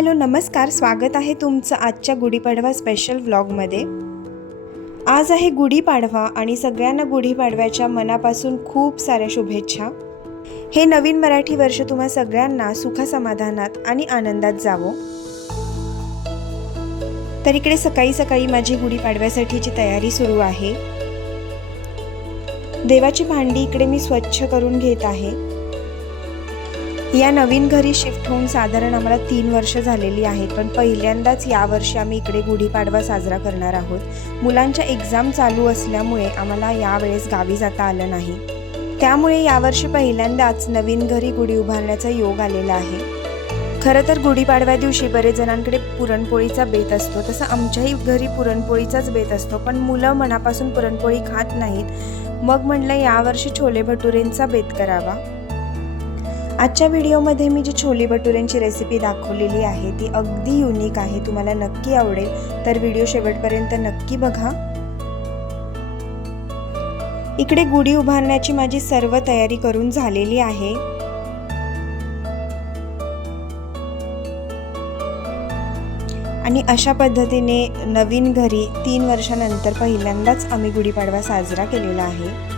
Hello नमस्कार. स्वागत आहे तुमचं आजच्या गुढीपाडवा स्पेशल व्लॉगमध्ये आज आहे गुढीपाडवा आणि सगळ्यांना गुढीपाडव्याच्या मनापासून खूप साऱ्या शुभेच्छा. हे नवीन मराठी वर्ष तुम्हा सगळ्यांना सुखासमाधानात आणि आनंदात जावो. तर इकडे सकाळी सकाळी माझी गुढीपाडव्यासाठीची तयारी सुरू आहे. देवाची भांडी इकडे मी स्वच्छ करून घेत आहे. या नवीन घरी शिफ्ट होऊन साधारण आम्हाला तीन वर्ष झालेली आहेत पण पहिल्यांदाच यावर्षी आम्ही इकडे गुढीपाडवा साजरा करणार आहोत. मुलांच्या एक्झाम चालू असल्यामुळे आम्हाला यावेळेस गावी जाता आलं नाही. त्यामुळे यावर्षी पहिल्यांदाच नवीन घरी गुढी उभारण्याचा योग आलेला आहे. खरं तर गुढीपाडव्या दिवशी बरेच जणांकडे पुरणपोळीचा बेत असतो तसं आमच्याही घरी पुरणपोळीचाच बेत असतो पण मुलं मनापासून पुरणपोळी खात नाहीत. मग म्हटलं यावर्षी छोले भटुरेंचा बेत करावा. आजच्या व्हिडिओमध्ये मी जी छोले भटुऱ्यांची रेसिपी दाखवलेली आहे ती अगदी युनिक आहे. तुम्हाला नक्की आवडेल. तर व्हिडिओ शेवटपर्यंत नक्की बघा. इकडे गुढी उभारण्याची माझी सर्व तयारी करून झालेली आहे. आणि अशा पद्धतीने नवीन घरी तीन वर्षानंतर पहिल्यांदाच आम्ही गुढीपाडवा साजरा केलेला आहे.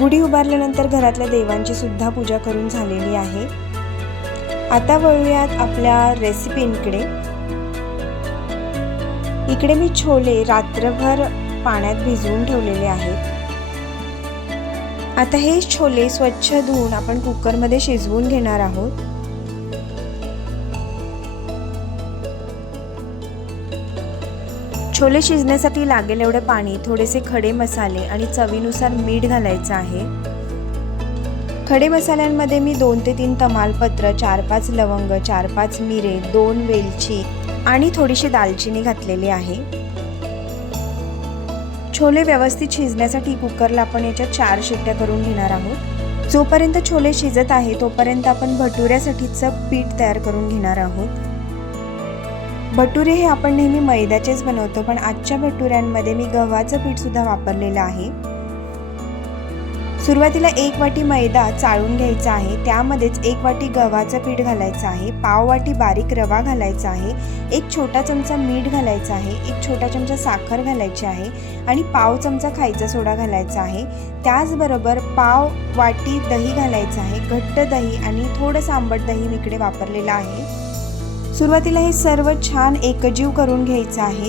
गुढी उभारल्यानंतर घरातल्या देवांची सुद्धा पूजा करून झालेली आहे. आता वळूयात आपल्या रेसिपींकडे इकडे. मी छोले रात्रभर पाण्यात भिजवून ठेवलेले आहेत. आता हे छोले स्वच्छ धुवून आपण कुकरमध्ये शिजवून घेणार आहोत. छोले शिजण्यासाठी लागेल एवढे पाणी थोडेसे खडे मसाले आणि चवीनुसार मीठ घालायचं आहे. खडे मसाल्यांमध्ये मी दोन ते तीन तमालपत्र चार पाच लवंग चार पाच मिरे दोन वेलची आणि थोडीशी दालचिनी घातलेली आहे. छोले व्यवस्थित शिजण्यासाठी कुकरला आपण याच्या चार शिट्ट्या करून घेणार आहोत. जोपर्यंत छोले शिजत आहे तोपर्यंत आपण भटुऱ्यासाठीचं पीठ तयार करून घेणार आहोत. भटुरे हे आपण नेहमी मैद्याचेच बनवतो पण आजच्या भटुऱ्यांमध्ये मी गव्हाचं पीठ सुद्धा वापरलेलं आहे. सुरुवातीला एक वाटी मैदा चाळून घ्यायचा आहे त्यामध्येच एक वाटी गव्हाचं पीठ घालायचं आहे पाव वाटी बारीक रवा घालायचा आहे एक छोटा चमचा मीठ घालायचा आहे एक छोटा चमचा साखर घालायची आहे आणि पाव चमचा खायचा सोडा घालायचा आहे. त्याचबरोबर पाव वाटी दही घालायचं आहे घट्ट दही आणि थोडंसं आंबट दही मी इकडे वापरलेलं आहे. सुरुवातीला हे सर्व छान एकजीव करून घ्यायचं आहे.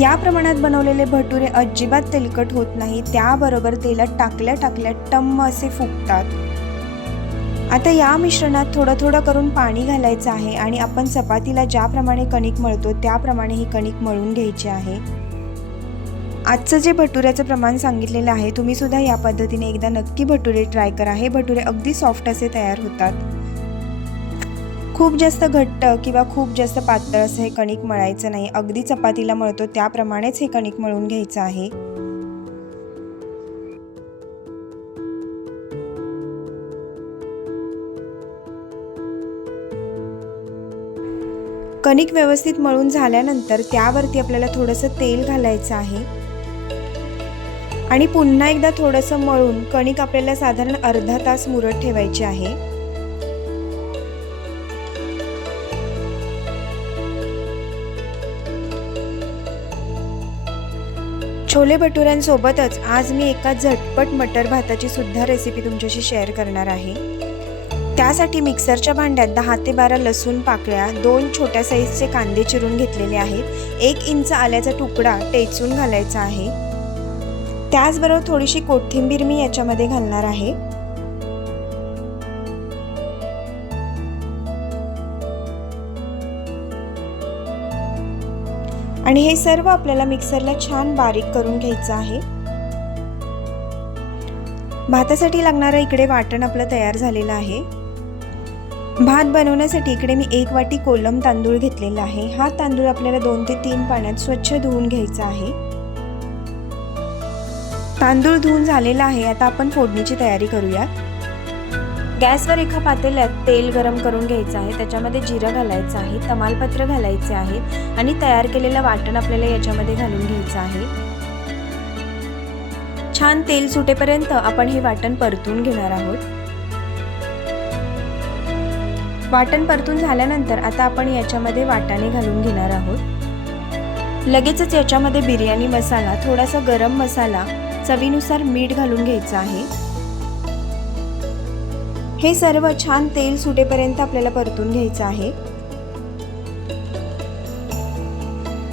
या प्रमाणात बनवलेले भटुरे अजिबात तेलकट होत नाही त्याबरोबर तेलात टाकल्या टाकल्या टम्म असे फुगतात. आता या मिश्रणात थोडं थोडं करून पाणी घालायचं आहे आणि आपण चपातीला ज्याप्रमाणे कणिक मळतो त्याप्रमाणे ही कणिक मळून घ्यायची आहे. आजचं जे भटुऱ्याचं प्रमाण सांगितलेलं आहे तुम्ही सुद्धा या पद्धतीने एकदा नक्की भटुरे ट्राय करा. हे भटुरे अगदी सॉफ्ट असे तयार होतात. खूप जास्त घट्ट किंवा खूप जास्त पातळ असं हे कणिक मळायचं नाही. अगदी चपातीला मळतो त्याप्रमाणेच हे कणिक मळून घ्यायचं आहे. कणिक व्यवस्थित मळून झाल्यानंतर त्यावरती आपल्याला थोडंसं तेल घालायचं आहे. आणि पुन्हा एकदा थोडंसं मळून कणिक आपल्याला साधारण अर्धा तास मुरत ठेवायची आहे. छोले भटुऱ्यांसोबतच आज मी एका झटपट मटर भाताची सुद्धा रेसिपी तुमच्याशी शेअर करणार आहे. त्यासाठी मिक्सरच्या भांड्यात दहा ते बारा लसूण पाकळ्या दोन छोट्या साईजचे कांदे चिरून घेतलेले आहेत. एक इंच आल्याचा तुकडा टेचून घालायचा आहे. त्याचबरोबर थोडीशी कोथिंबीर मी याच्यामध्ये घालणार आहे. आणि हे सर्व आपल्याला मिक्सरला छान बारीक करून घ्यायचं आहे. भातासाठी लागणारं इकडे वाटण आपलं तयार झालेलं आहे. भात बनवण्यासाठी इकडे मी एक वाटी कोलम तांदूळ घेतलेला आहे. हा तांदूळ आपल्याला दोन ते तीन पाण्यात स्वच्छ धुवून घ्यायचा आहे. तांदूळ धुवून झालेला आहे. आता आपण फोडणीची तयारी करूयात. गॅसवर एका पातेल्यात तेल गरम करून घ्यायचं आहे. त्याच्यामध्ये जिरं घालायचं आहे तमालपत्र घालायचे आहे आणि तयार केलेलं वाटण आपल्याला याच्यामध्ये घालून घ्यायचं आहे. छान तेल सुटेपर्यंत आपण हे वाटण परतून घेणार आहोत. वाटण परतून झाल्यानंतर आता आपण याच्यामध्ये वाटाणे घालून घेणार आहोत. लगेचच याच्यामध्ये बिर्याणी मसाला थोडासा गरम मसाला चवीनुसार मीठ घालून घ्यायचं आहे. हे सर्व छान तेल सुटेपर्यंत आपल्याला परतून घ्यायचं आहे.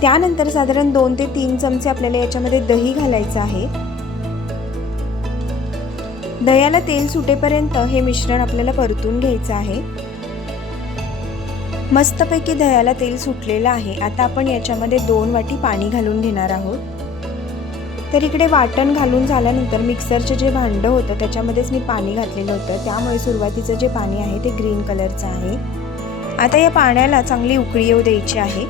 त्यानंतर साधारण दोन ते तीन चमचे आपल्याला याच्यामध्ये दही घालायचं आहे. दह्याला तेल सुटेपर्यंत हे मिश्रण आपल्याला परतून घ्यायचं आहे. मस्तपैकी दह्याला तेल सुटलेलं आहे. आता आपण याच्यामध्ये दोन वाटी पाणी घालून घेणार आहोत. तर इकडे वाटण घालून झाल्यानंतर मिक्सरचं जे भांडं होतं त्याच्यामध्येच मी पाणी घातलेलं होतं. त्यामुळे सुरुवातीचं जे पाणी आहे ते ग्रीन कलरचं आहे. आता या पाण्याला चांगली उकळी येऊ द्यायची आहे.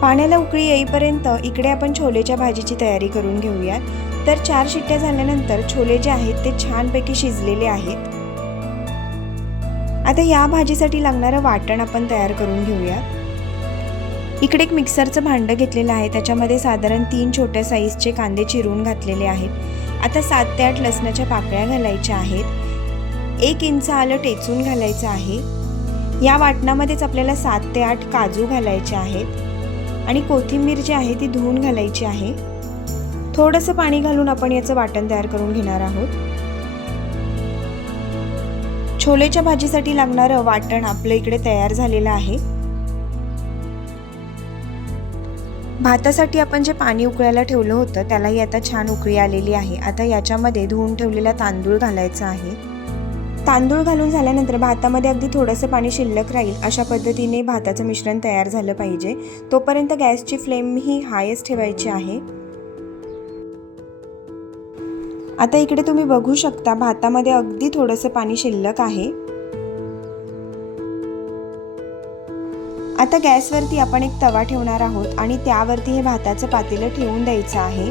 पाण्याला उकळी येईपर्यंत इकडे आपण छोलेच्या भाजीची तयारी करून घेऊयात. तर चार शिट्ट्या झाल्यानंतर छोले जे आहेत ते छानपैकी शिजलेले आहेत. आता या भाजीसाठी लागणारं वाटण आपण तयार करून घेऊया इकडे एक मिक्सरचं भांडं घेतलेलं आहे. त्याच्यामध्ये साधारण तीन छोट्या साईजचे कांदे चिरून घातलेले आहेत. आता सात ते आठ लसणाच्या पाकळ्या घालायच्या आहेत. एक इंच आलं टेचून घालायचं आहे. या वाटणामध्येच आपल्याला सात ते आठ काजू घालायचे आहेत. आणि कोथिंबीर जी आहे ती धुवून घालायची आहे. थोडंसं पाणी घालून आपण याचं वाटण तयार करून घेणार आहोत. छोलेच्या भाजीसाठी लागणारं वाटण आपलं इकडे तयार झालेलं आहे. भातासाठी आपण जे पाणी उकळायला ठेवलं होतं त्यालाही आता छान उकळी आलेली आहे. आता याच्यामध्ये धुवून ठेवलेला तांदूळ घालायचा आहे. तांदूळ घालून झाल्यानंतर भातामध्ये अगदी थोडंसं पाणी शिल्लक राहील अशा पद्धतीने भाताचं मिश्रण तयार झालं पाहिजे. तोपर्यंत गॅसची फ्लेम ही हायच ठेवायची आहे. आता इकडे तुम्ही बघू शकता भातामध्ये अगदी थोडंसं पाणी शिल्लक आहे. आता गॅसवरती आपण एक तवा ठेवणार आहोत आणि त्यावरती हे भाताचं पातेलं ठेवून द्यायचं आहे.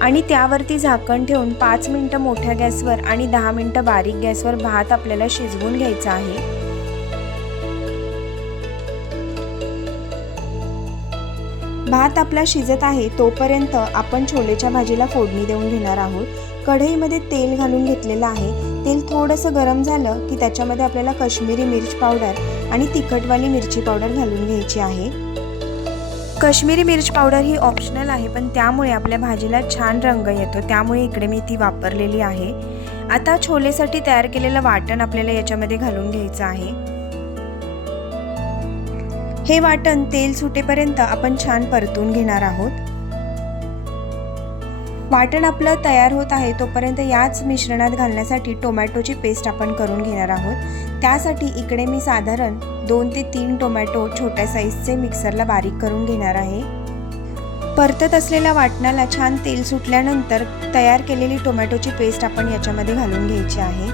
आणि त्यावरती झाकण ठेवून पाच मिनटं मोठ्या गॅसवर आणि दहा मिनटं बारीक गॅसवर भात आपल्याला शिजवून घ्यायचा आहे. भात आपला शिजत आहे तोपर्यंत आपण छोलेच्या भाजीला फोडणी देऊन घेणार आहोत. कढईमध्ये तेल घालून घेतलेलं आहे. तेल थोडंसं गरम झालं की त्याच्यामध्ये आपल्याला कश्मीरी मिरच पावडर आणि तिखटवाली मिरची पावडर घालून घ्यायची आहे. कश्मीरी मिरच पावडर ही ऑप्शनल आहे पण त्यामुळे आपल्या भाजीला छान रंग येतो. त्यामुळे इकडे मी ती वापरलेली आहे. आता छोलेसाठी तयार केलेलं वाटण आपल्याला याच्यामध्ये घालून घ्यायचं आहे. हे वाटण तेल सुटेपर्यंत आपण छान परतून घेणार आहोत. वाटण आपलं तयार होत आहे तोपर्यंत याच मिश्रणात घालण्यासाठी टोमॅटोची पेस्ट आपण करून घेणार आहोत. त्यासाठी इकडे मी साधारण दोन ते तीन टोमॅटो छोट्या साईजचे मिक्सरला बारीक करून घेणार आहे. परतत असलेल्या वाटणाला छान तेल सुटल्यानंतर तयार केलेली टोमॅटोची पेस्ट आपण याच्यामध्ये घालून घ्यायची आहे.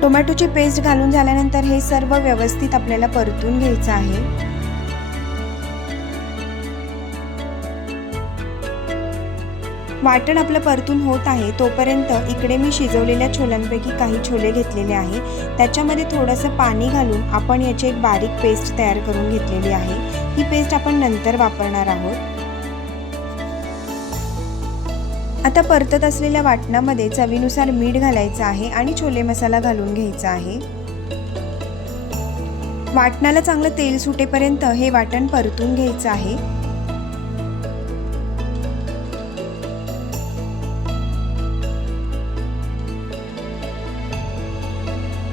टोमॅटोची पेस्ट घालून झाल्यानंतर हे सर्व व्यवस्थित आपल्याला परतून घ्यायचं आहे. वाटण आपलं परतून होत आहे तोपर्यंत इकडे मी शिजवलेल्या छोल्यांपैकी काही छोले घेतलेले आहे. त्याच्यामध्ये थोडंसं पाणी घालून आपण याची एक बारीक पेस्ट तयार करून घेतलेली आहे. ही पेस्ट आपण नंतर वापरणार आहोत. आता परतत असलेल्या वाटणामध्ये चवीनुसार मीठ घालायचं आहे आणि छोले मसाला घालून घ्यायचा आहे. वाटणाला चांगलं तेल सुटेपर्यंत हे वाटण परतून घ्यायचं आहे.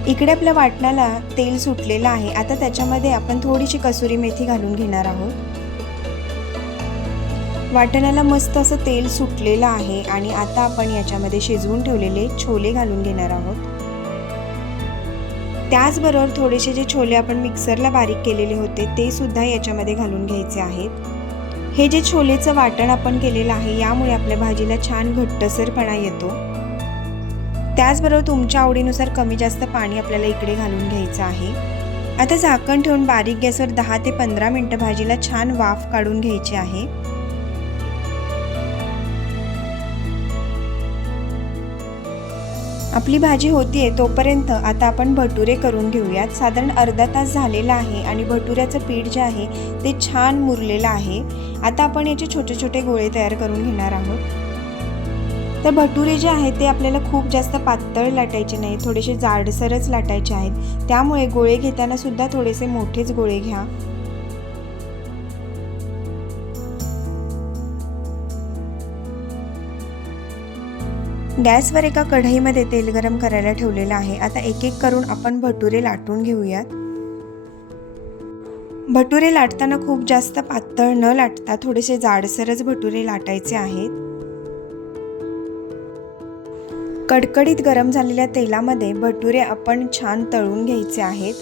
इकडे आपल्या वाटणाला तेल सुटलेलं आहे. आता त्याच्यामध्ये आपण थोडीशी कसुरी मेथी घालून घेणार आहोत. वाटणाला मस्त असं तेल सुटलेलं आहे आणि आता आपण याच्यामध्ये शिजवून ठेवलेले छोले घालून घेणार आहोत. त्याचबरोबर थोडेसे जे छोले आपण मिक्सरला बारीक केलेले होते ते सुद्धा याच्यामध्ये घालून घ्यायचे आहेत. हे जे छोलेचं वाटण आपण केलेलं आहे यामुळे आपल्या भाजीला छान घट्टसरपणा येतो. त्याचबरोबर तुमच्या आवडीनुसार कमी जास्त पाणी आपल्याला इकडे घालून घ्यायचं आहे. आता झाकण ठेवून बारीक गॅसवर दहा ते पंधरा मिनटं भाजीला छान वाफ काढून घ्यायची आहे. आपली भाजी होतीये तोपर्यंत आता आपण भटुरे करून घेऊयात. साधारण अर्धा तास झालेला आहे आणि भटुऱ्याचं पीठ जे आहे ते छान मुरलेलं आहे. आता आपण याचे छोटे छोटे गोळे तयार करून घेणार आहोत. तर भटुरे जे आहेत ते आपल्याला खूप जास्त पातळ लाटायचे नाही थोडेसे जाडसरच लाटायचे आहेत. त्यामुळे गोळे घेताना सुद्धा थोडेसे मोठेच गोळे घ्या. गॅसवर एका कढईमध्ये तेल गरम करायला ठेवलेलं आहे. आता एक एक करून आपण भटुरे लाटून घेऊयात. भटुरे लाटताना खूप जास्त पातळ न लाटता थोडेसे जाडसरच भटुरे लाटायचे आहेत. कडकडीत गरम झालेल्या तेलामध्ये भटुरे आपण छान तळून घ्यायचे आहेत.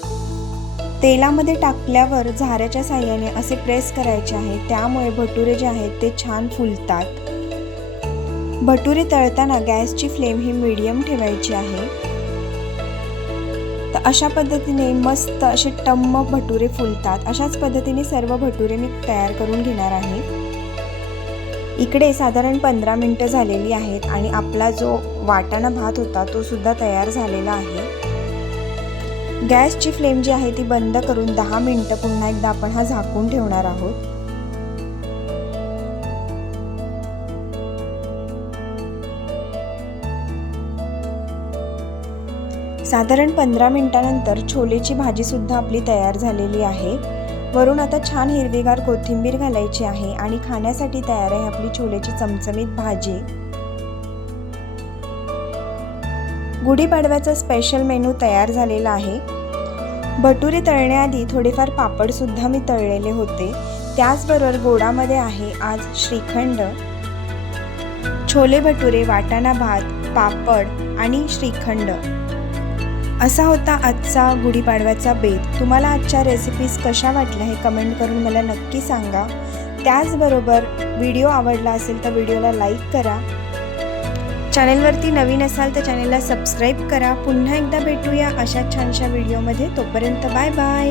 तेलामध्ये टाकल्यावर झाऱ्याच्या साह्याने असे प्रेस करायचे आहे त्यामुळे भटुरे जे आहेत ते छान फुलतात. भटुरे तळताना गॅसची फ्लेम ही मीडियम ठेवायची आहे. तर अशा पद्धतीने मस्त असे टम्म भटुरे फुलतात. अशाच पद्धतीने सर्व भटुरे मी तयार करून घेणार आहे. इकडे साधारण पंधरा मिनटं झालेली आहेत आणि आपला जो वाटाणा भात होता तो सुद्धा तयार झालेला आहे. गॅसची फ्लेम जी आहे ती बंद करून दहा मिनटं पुन्हा एकदा आपण हा झाकून ठेवणार आहोत. साधारण पंधरा मिनिटानंतर छोलेची भाजीसुद्धा आपली तयार झालेली आहे. वरून आता छान हिरवीगार कोथिंबीर घालायची आहे आणि खाण्यासाठी तयार आहे आपली छोलेची चमचमीत भाजी. गुढीपाडव्याचा स्पेशल मेनू तयार झालेला आहे. भटुरे तळण्याआधी थोडेफार पापडसुद्धा मी तळलेले होते. त्याचबरोबर गोडामध्ये आहे आज श्रीखंड. छोले भटुरे वाटाणा भात पापड आणि श्रीखंड. असा होता आजचा गुढीपाडव्याचा बेत. तुम्हाला आजच्या रेसिपीज कशा वाटल्या हे कमेंट करून मला नक्की सांगा. त्याचबरोबर व्हिडिओ आवडला असेल तर व्हिडिओला लाईक करा. चॅनेलवरती नवीन असाल तर चॅनेलला सबस्क्राईब करा. पुन्हा एकदा भेटूया अशा छानशा व्हिडिओमध्ये. तोपर्यंत बाय बाय.